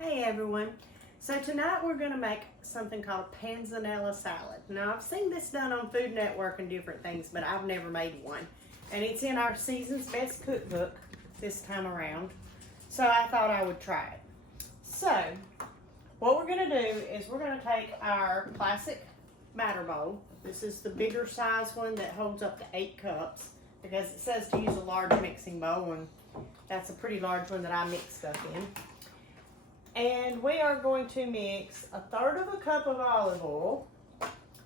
Hey everyone. So tonight we're going to make something called a Panzanella Salad. Now I've seen this done on Food Network and different things, but I've never made one. And it's in our Season's Best Cookbook this time around. So I thought I would try it. So what we're going to do is we're going to take our classic batter bowl. This is the bigger size one that holds up to 8 cups because it says to use a large mixing bowl, and that's a pretty large one that I mix stuff in. And we are going to mix 1/3 of a cup of olive oil.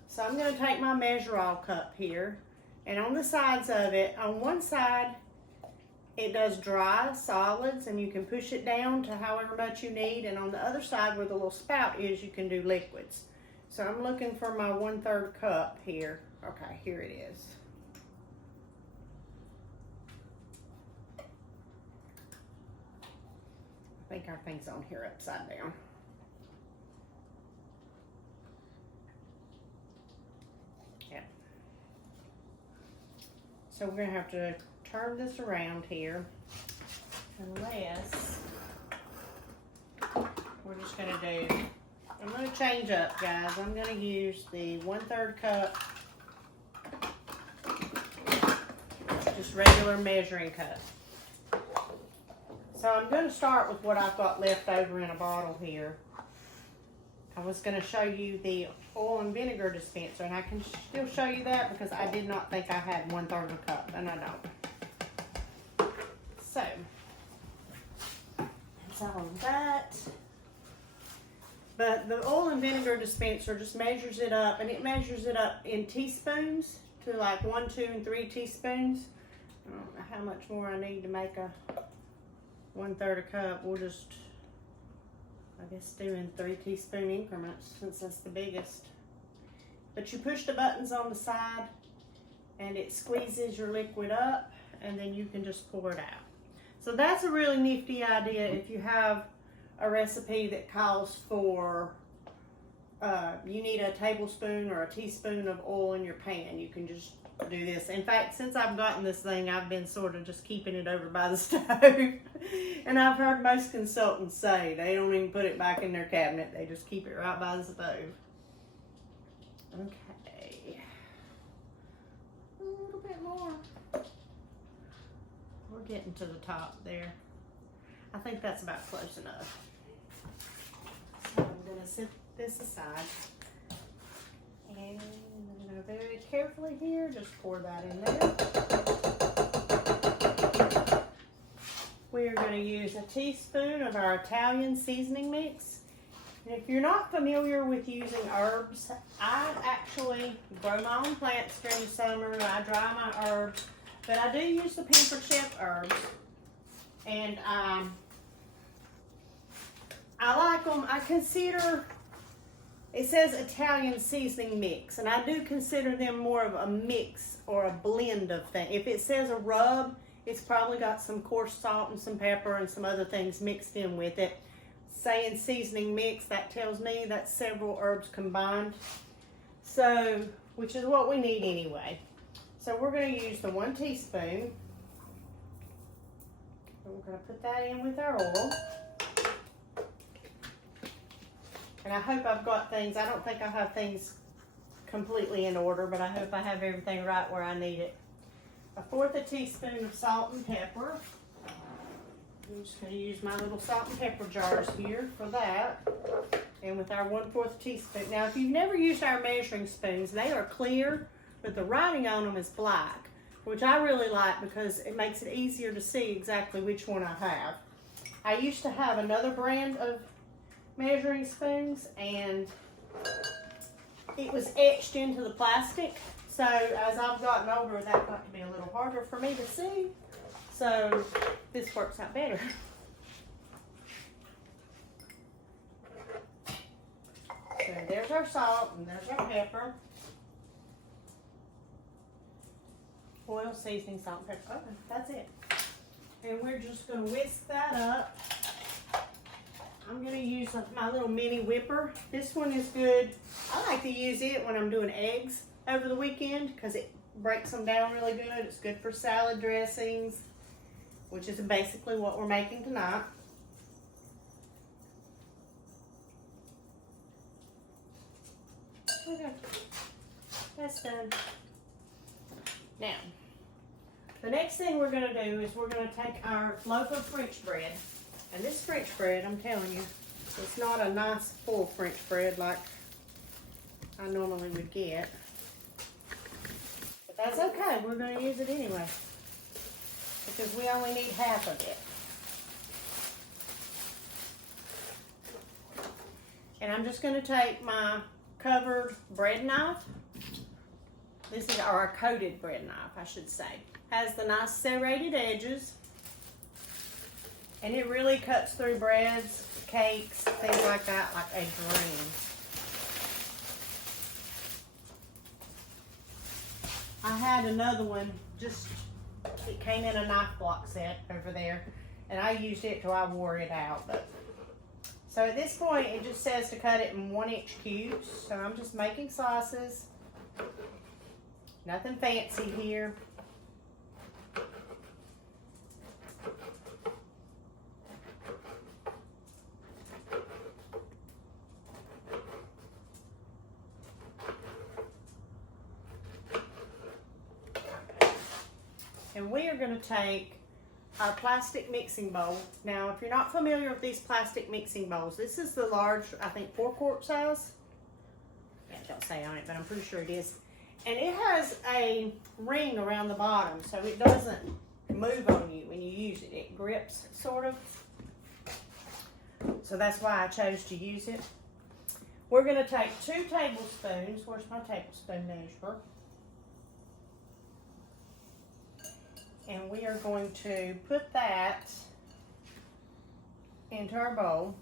So I'm going to take my measure all cup here, and on the sides of it, on one side it does dry solids and you can push it down to however much you need, and on the other side where the little spout is you can do liquids. So I'm looking for my 1/3 cup here. Okay, here it is. I think our thing's on here upside down. Yeah. So we're gonna have to turn this around here, unless we're just gonna do, I'm gonna change up, guys. I'm gonna use the 1/3 cup, just regular measuring cup. So I'm going to start with what I've got left over in a bottle here. I was going to show you the oil and vinegar dispenser, and I can still show you that because I did not think I had 1/3 of a cup, and I don't. So, that's all of that. But the oil and vinegar dispenser just measures it up, and it measures it up in teaspoons to like 1, 2, and 3 teaspoons. I don't know how much more I need to make a 1/3 a cup. We'll just, I guess, do in 3 teaspoon increments since that's the biggest. But you push the buttons on the side and it squeezes your liquid up, and then you can just pour it out. So that's a really nifty idea if you have a recipe that calls for you need a tablespoon or a teaspoon of oil in your pan. You can just do this. In fact, since I've gotten this thing, I've been sort of just keeping it over by the stove. And I've heard most consultants say they don't even put it back in their cabinet. They just keep it right by the stove. Okay. A little bit more. We're getting to the top there. I think that's about close enough. So I'm going to set this aside. And I'm going to very carefully here just pour that in there. We are going to use a teaspoon of our Italian seasoning mix. And if you're not familiar with using herbs, I actually grow my own plants during the summer. I dry my herbs, but I do use the Pampered Chef herbs. And I like them. I consider, it says Italian seasoning mix, and I do consider them more of a mix or a blend of things. If it says a rub, it's probably got some coarse salt and some pepper and some other things mixed in with it. Saying seasoning mix, that tells me that's several herbs combined. So, which is what we need anyway. So we're going to use the 1 teaspoon. And we're going to put that in with our oil. And I hope I've got things, I don't think I have things completely in order, but I hope I have everything right where I need it. 1/4 teaspoon of salt and pepper. I'm just going to use my little salt and pepper jars here for that. And with our 1/4 teaspoon. Now, if you've never used our measuring spoons, they are clear, but the writing on them is black, which I really like because it makes it easier to see exactly which one I have. I used to have another brand of measuring spoons, and it was etched into the plastic. So as I've gotten older, that got to be a little harder for me to see. So this works out better. So there's our salt and there's our pepper. Oil, seasoning, salt, and pepper. Okay, that's it. And we're just going to whisk that up. I'm going to use my little mini whipper. This one is good. I like to use it when I'm doing eggs over the weekend because it breaks them down really good. It's good for salad dressings, which is basically what we're making tonight. Okay. That's done. Now, the next thing we're going to do is we're going to take our loaf of French bread. And this French bread, I'm telling you, it's not a nice full French bread like I normally would get. But that's okay. We're going to use it anyway. Because we only need half of it. And I'm just going to take my covered bread knife. This is our coated bread knife, I should say. Has the nice serrated edges. And it really cuts through breads, cakes, things like that, like a dream. I had another one, it came in a knife block set over there, and I used it till I wore it out. But so at this point, it just says to cut it in 1-inch cubes. So I'm just making slices. Nothing fancy here. And we are going to take our plastic mixing bowl. Now, if you're not familiar with these plastic mixing bowls, this is the large, I think 4-quart size. Yeah, it don't say on it, but I'm pretty sure it is. And it has a ring around the bottom, so it doesn't move on you when you use it. It grips, sort of. So that's why I chose to use it. We're going to take 2 tablespoons. Where's my tablespoon measure? And we are going to put that into our bowl.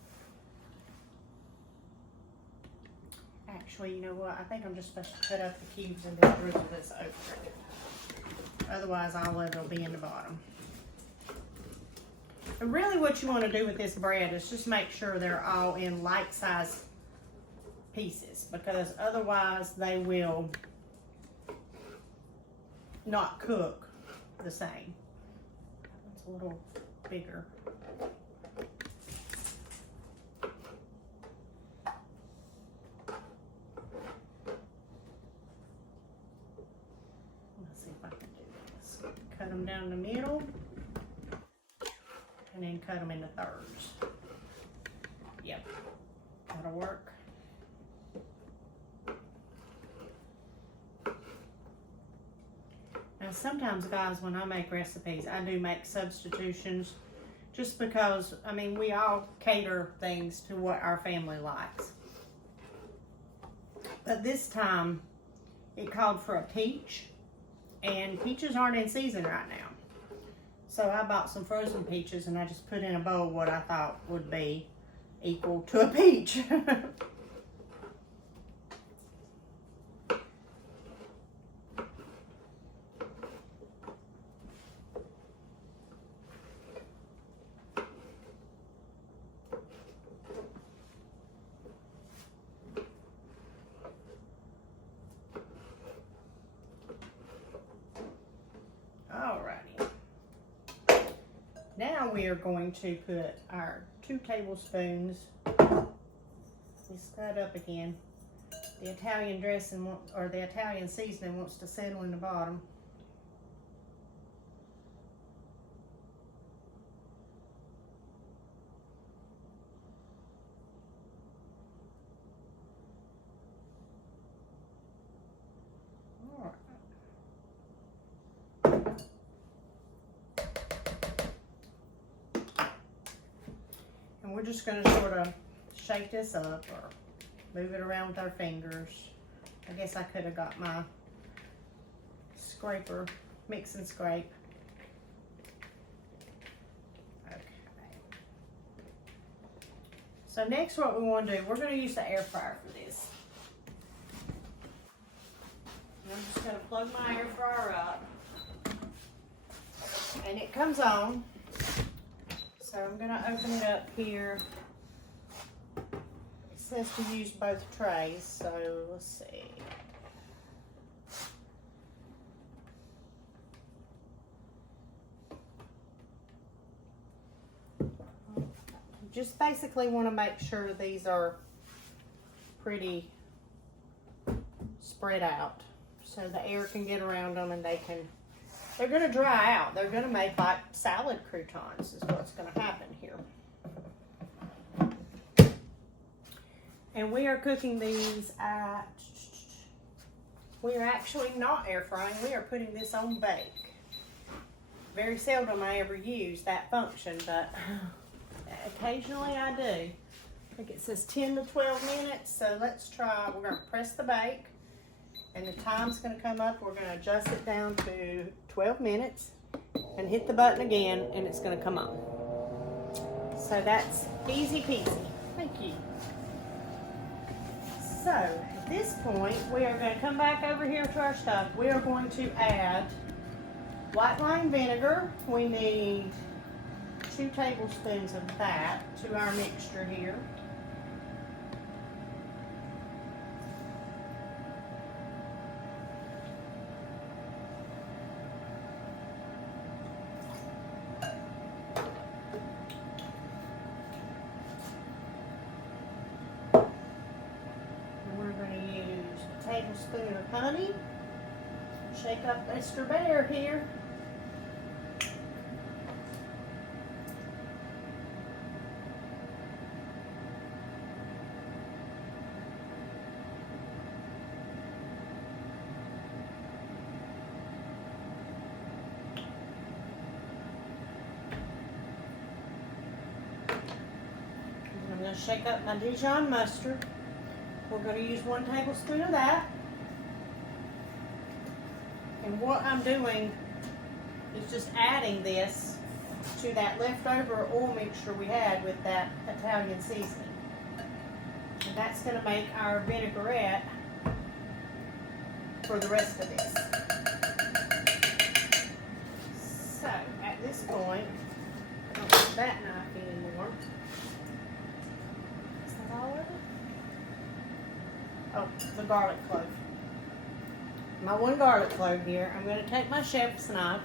Actually, you know what? I think I'm just supposed to cut up the cubes and then drizzle this over it. Otherwise, all of it will be in the bottom. And really what you want to do with this bread is just make sure they're all in like-sized pieces, because otherwise they will not cook the same. It's a little bigger. Let's see if I can do this. Cut them down the middle and then cut them into thirds. Yep, that'll work. Now sometimes, guys, when I make recipes, I do make substitutions just because, I mean, we all cater things to what our family likes. But this time, it called for a peach, and peaches aren't in season right now. So I bought some frozen peaches, and I just put in a bowl what I thought would be equal to a peach. Now we are going to put our 2 tablespoons, let's that up again. The Italian dressing, or the Italian seasoning wants to settle in the bottom. We're just going to sort of shake this up or move it around with our fingers. I guess I could have got my scraper, mix and scrape. Okay. So next what we want to do, we're going to use the air fryer for this. I'm just going to plug my air fryer up. And it comes on. So I'm going to open it up here. It says to use both trays, so let's see. Just basically want to make sure these are pretty spread out so the air can get around them and they're going to dry out. They're going to make like salad croutons is what's going to happen here. And we are cooking these at, we are actually not air frying, we are putting this on bake. Very seldom I ever use that function, but occasionally I do. I think it says 10 to 12 minutes, so let's try. We're going to press the bake, and the time's going to come up. We're going to adjust it down to 12 minutes, and hit the button again, and it's going to come on. So that's easy peasy. Thank you. So at this point, we are going to come back over here to our stuff. We are going to add white wine vinegar. We need 2 tablespoons of that to our mixture here. And we're going to use a tablespoon of honey. Shake up Mr. Bear here. I'm going to shake up my Dijon mustard. We're going to use 1 tablespoon of that. And what I'm doing is just adding this to that leftover oil mixture we had with that Italian seasoning. And that's going to make our vinaigrette for the rest of this. So, at this point, I don't need that knife anymore. Is that all of it? Oh, the garlic clove. My 1 garlic clove here. I'm going to take my chef's knife.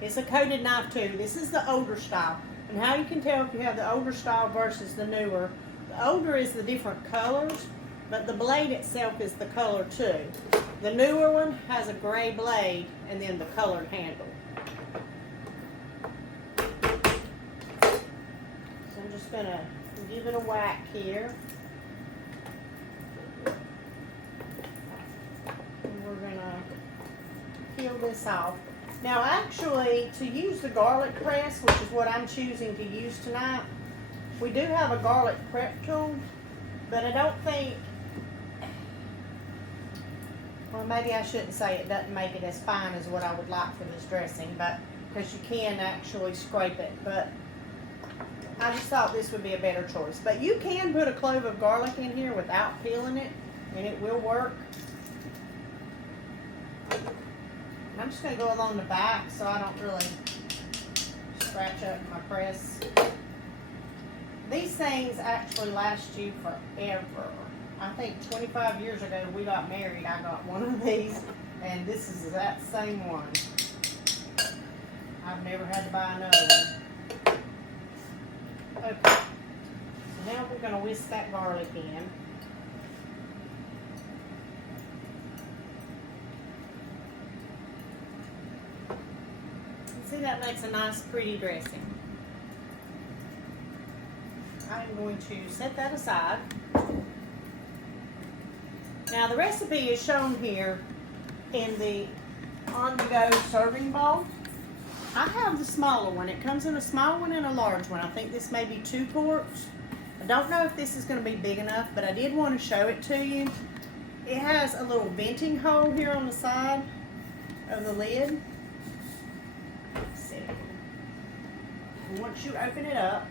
It's a coated knife too. This is the older style. And how you can tell if you have the older style versus the newer. The older is the different colors, but the blade itself is the color too. The newer one has a gray blade and then the colored handle. So I'm just going to give it a whack here. Peel this off. Now actually, to use the garlic press, which is what I'm choosing to use tonight, we do have a garlic prep tool, but I don't think, well maybe I shouldn't say it doesn't make it as fine as what I would like for this dressing, but because you can actually scrape it, but I just thought this would be a better choice. But you can put a clove of garlic in here without peeling it, and it will work. I'm just going to go along the back so I don't really scratch up my press. These things actually last you forever. I think 25 years ago we got married, I got one of these, and this is that same one. I've never had to buy another one. Okay, so now we're going to whisk that garlic in. See, that makes a nice pretty dressing. I'm going to set that aside. Now the recipe is shown here in the on-the-go serving bowl. I have the smaller one. It comes in a small one and a large one. I think this may be 2 quarts. I don't know if this is going to be big enough, but I did want to show it to you. It has a little venting hole here on the side of the lid. And once you open it up,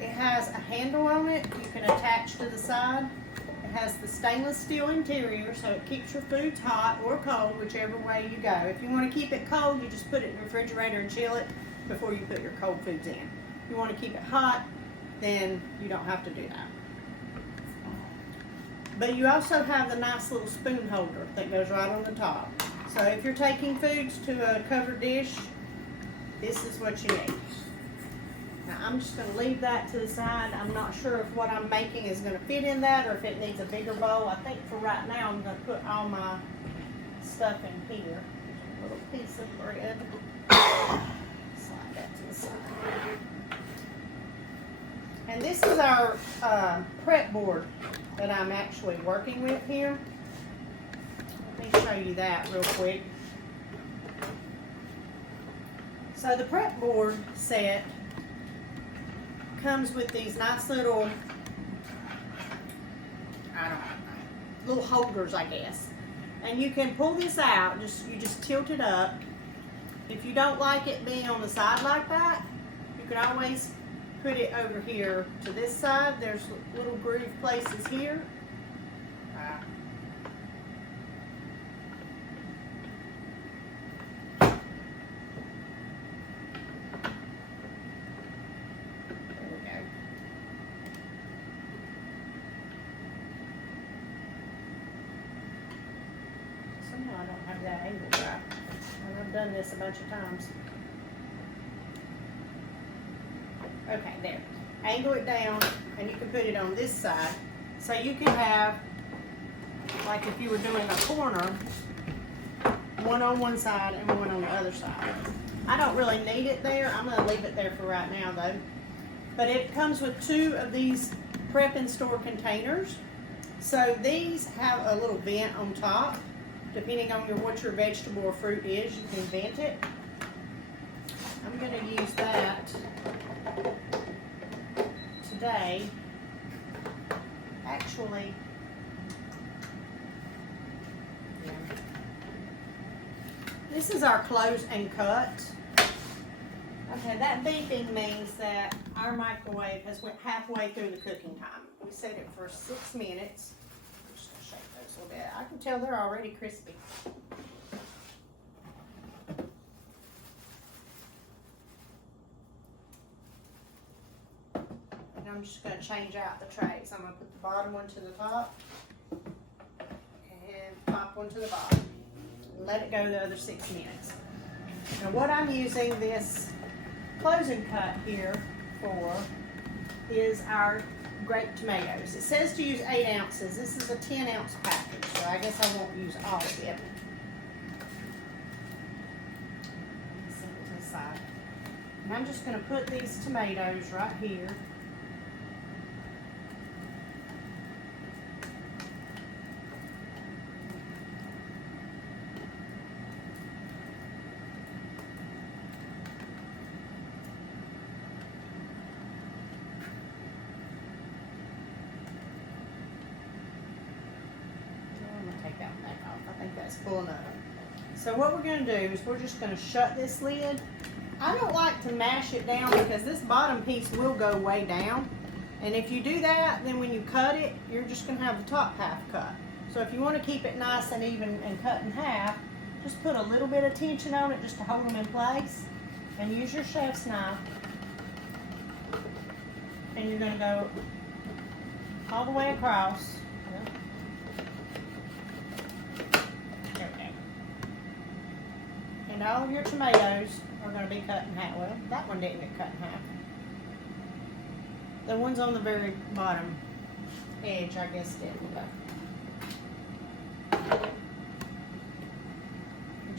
it has a handle on it you can attach to the side. It has the stainless steel interior, so it keeps your foods hot or cold, whichever way you go. If you want to keep it cold, you just put it in the refrigerator and chill it before you put your cold foods in. If you want to keep it hot, then you don't have to do that. But you also have the nice little spoon holder that goes right on the top. So if you're taking foods to a covered dish, this is what you need. Now I'm just going to leave that to the side. I'm not sure if what I'm making is going to fit in that or if it needs a bigger bowl. I think for right now I'm going to put all my stuff in here. A little piece of bread. Slide that to the side. And this is our prep board that I'm actually working with here. Let me show you that real quick. So the prep board set comes with these nice little, little holders, I guess. And you can pull this out, you just tilt it up. If you don't like it being on the side like that, you can always put it over here to this side. There's little groove places here. I don't have that angle right. And I've done this a bunch of times. Okay, there. Angle it down, and you can put it on this side. So you can have, like if you were doing a corner, one on one side and one on the other side. I don't really need it there. I'm going to leave it there for right now though. But it comes with 2 of these prep and store containers. So these have a little vent on top. Depending on what your vegetable or fruit is, you can vent it. I'm going to use that today. Actually, yeah. This is our close and cut. Okay, that beeping means that our microwave has went halfway through the cooking time. We set it for 6 minutes. I can tell they're already crispy. And I'm just going to change out the trays. I'm going to put the bottom one to the top and top one to the bottom. And let it go the other 6 minutes. Now what I'm using this closing cut here for is our grape tomatoes. It says to use 8 ounces. This is a 10-ounce package, so I guess I won't use all of it. Set it to the side. And I'm just going to put these tomatoes right here. Full enough. So what we're going to do is we're just going to shut this lid. I don't like to mash it down because this bottom piece will go way down. And if you do that, then when you cut it, you're just going to have the top half cut. So if you want to keep it nice and even and cut in half, just put a little bit of tension on it just to hold them in place. And use your chef's knife. And you're going to go all the way across. And all of your tomatoes are going to be cut in half. Well, that one didn't get cut in half. The ones on the very bottom edge, I guess, didn't. But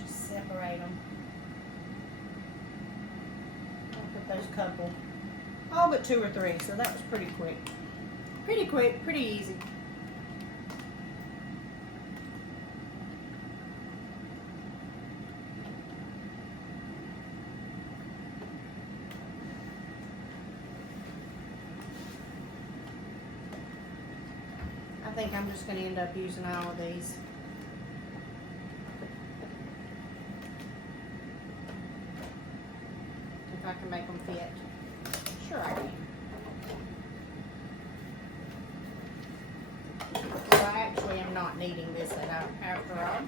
just separate them. I'll put those couple. All but 2 or 3, so that was pretty quick. Pretty quick, pretty easy. I think I'm just going to end up using all of these. If I can make them fit. Sure I can. So I actually am not needing this after all.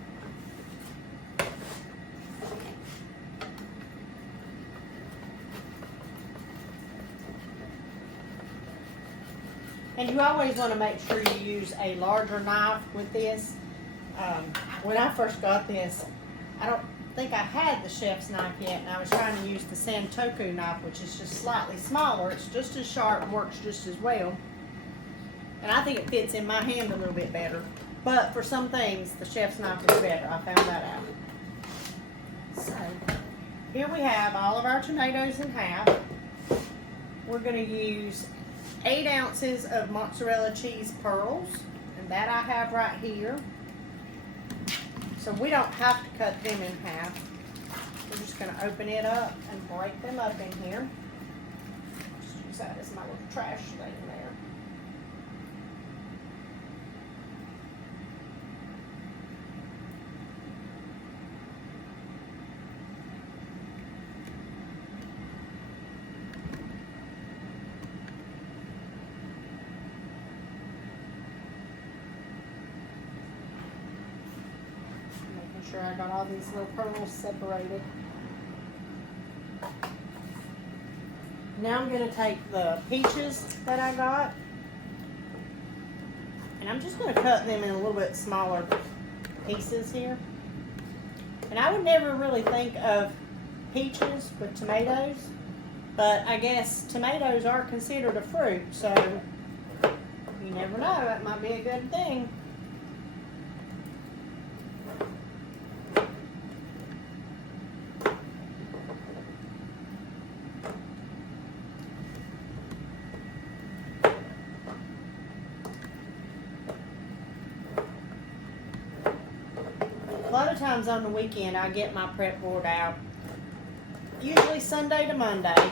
And you always want to make sure you use a larger knife with this. When I first got this, think I had the chef's knife yet, and I was trying to use the Santoku knife, which is just slightly smaller. It's just as sharp and works just as well. And I think it fits in my hand a little bit better. But for some things, the chef's knife is better. I found that out. So, here we have all of our tomatoes in half. We're going to use 8 ounces of mozzarella cheese pearls. And that I have right here. So we don't have to cut them in half. We're just going to open it up and break them up in here. Just use that as my little trash thing there. Sure I got all these little pearls separated. Now I'm going to take the peaches that I got, and I'm just going to cut them in a little bit smaller pieces here. And I would never really think of peaches with tomatoes, but I guess tomatoes are considered a fruit, so you never know, that might be a good thing. A lot of times on the weekend I get my prep board out, usually Sunday to Monday,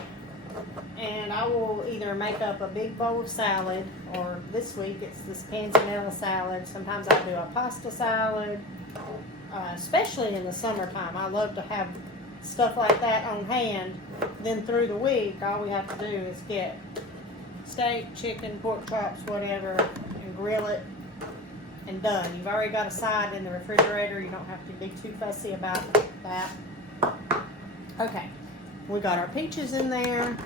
and I will either make up a big bowl of salad, or this week it's this Panzanella salad. Sometimes I do a pasta salad, especially in the summertime. I love to have stuff like that on hand. Then through the week, all we have to do is get steak, chicken, pork chops, whatever, and grill it. And done. You've already got a side in the refrigerator. You don't have to be too fussy about that. Okay, we got our peaches in there,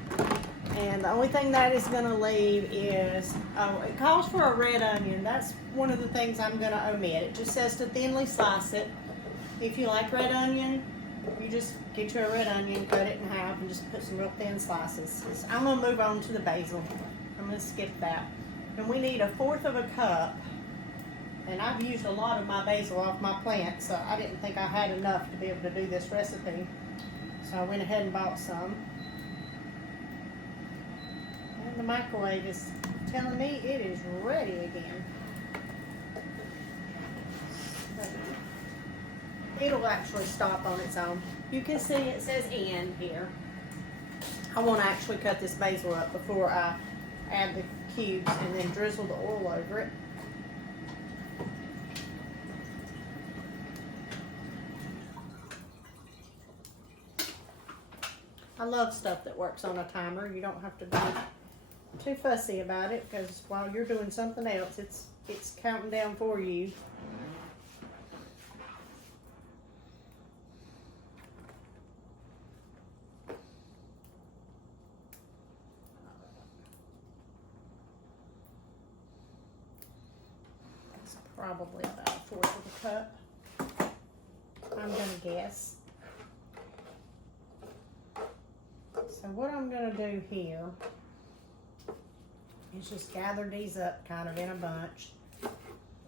and the only thing that is going to leave is, it calls for a red onion. That's one of the things I'm going to omit. It just says to thinly slice it. If you like red onion, you just get you a red onion, cut it in half, and just put some real thin slices. I'm going to move on to the basil. I'm going to skip that. And we need 1/4 of a cup. And I've used a lot of my basil off my plant, so I didn't think I had enough to be able to do this recipe. So I went ahead and bought some. And the microwave is telling me it is ready again. It'll actually stop on its own. You can see it says end here. I want to actually cut this basil up before I add the cubes and then drizzle the oil over it. I love stuff that works on a timer. You don't have to be too fussy about it, because while you're doing something else, it's counting down for you. It's probably about 1/4 of a cup, I'm gonna guess. So what I'm going to do here is just gather these up kind of in a bunch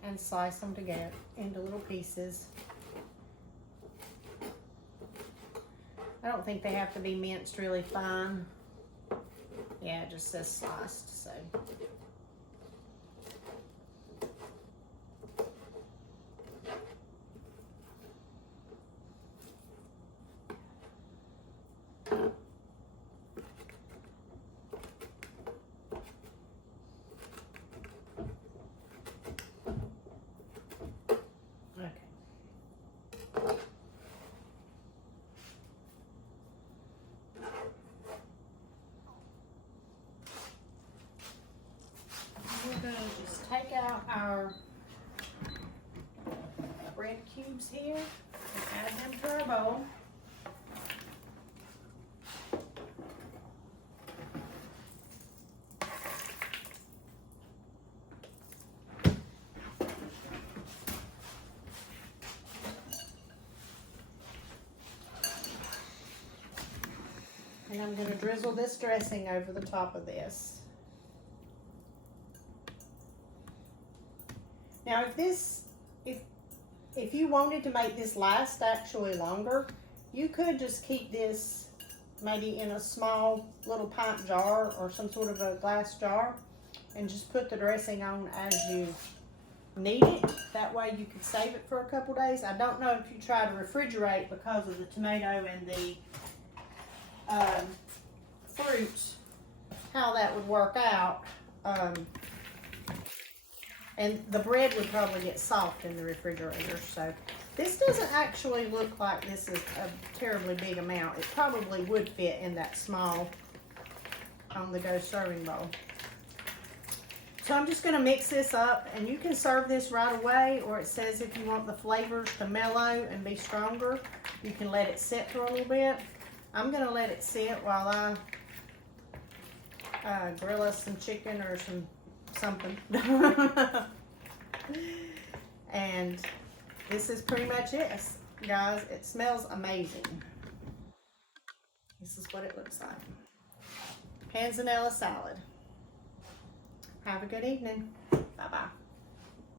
and slice them together into little pieces. I don't think they have to be minced really fine. Yeah, it just says sliced, so. We're going to just take out our bread cubes here and add them to our bowl. And I'm going to drizzle this dressing over the top of this. Now if you wanted to make this last actually longer, you could just keep this maybe in a small little pint jar or some sort of a glass jar and just put the dressing on as you need it. That way you could save it for a couple days. I don't know if you try to refrigerate because of the tomato and the fruits, how that would work out. And the bread would probably get soft in the refrigerator. So this doesn't actually look like this is a terribly big amount. It probably would fit in that small on-the-go serving bowl. So I'm just gonna mix this up, and you can serve this right away, or it says if you want the flavors to mellow and be stronger, you can let it sit for a little bit. I'm gonna let it sit while I grill us some chicken or something. And this is pretty much it, guys. It smells amazing. This is what it looks like. Panzanella salad. Have a good evening. Bye-bye.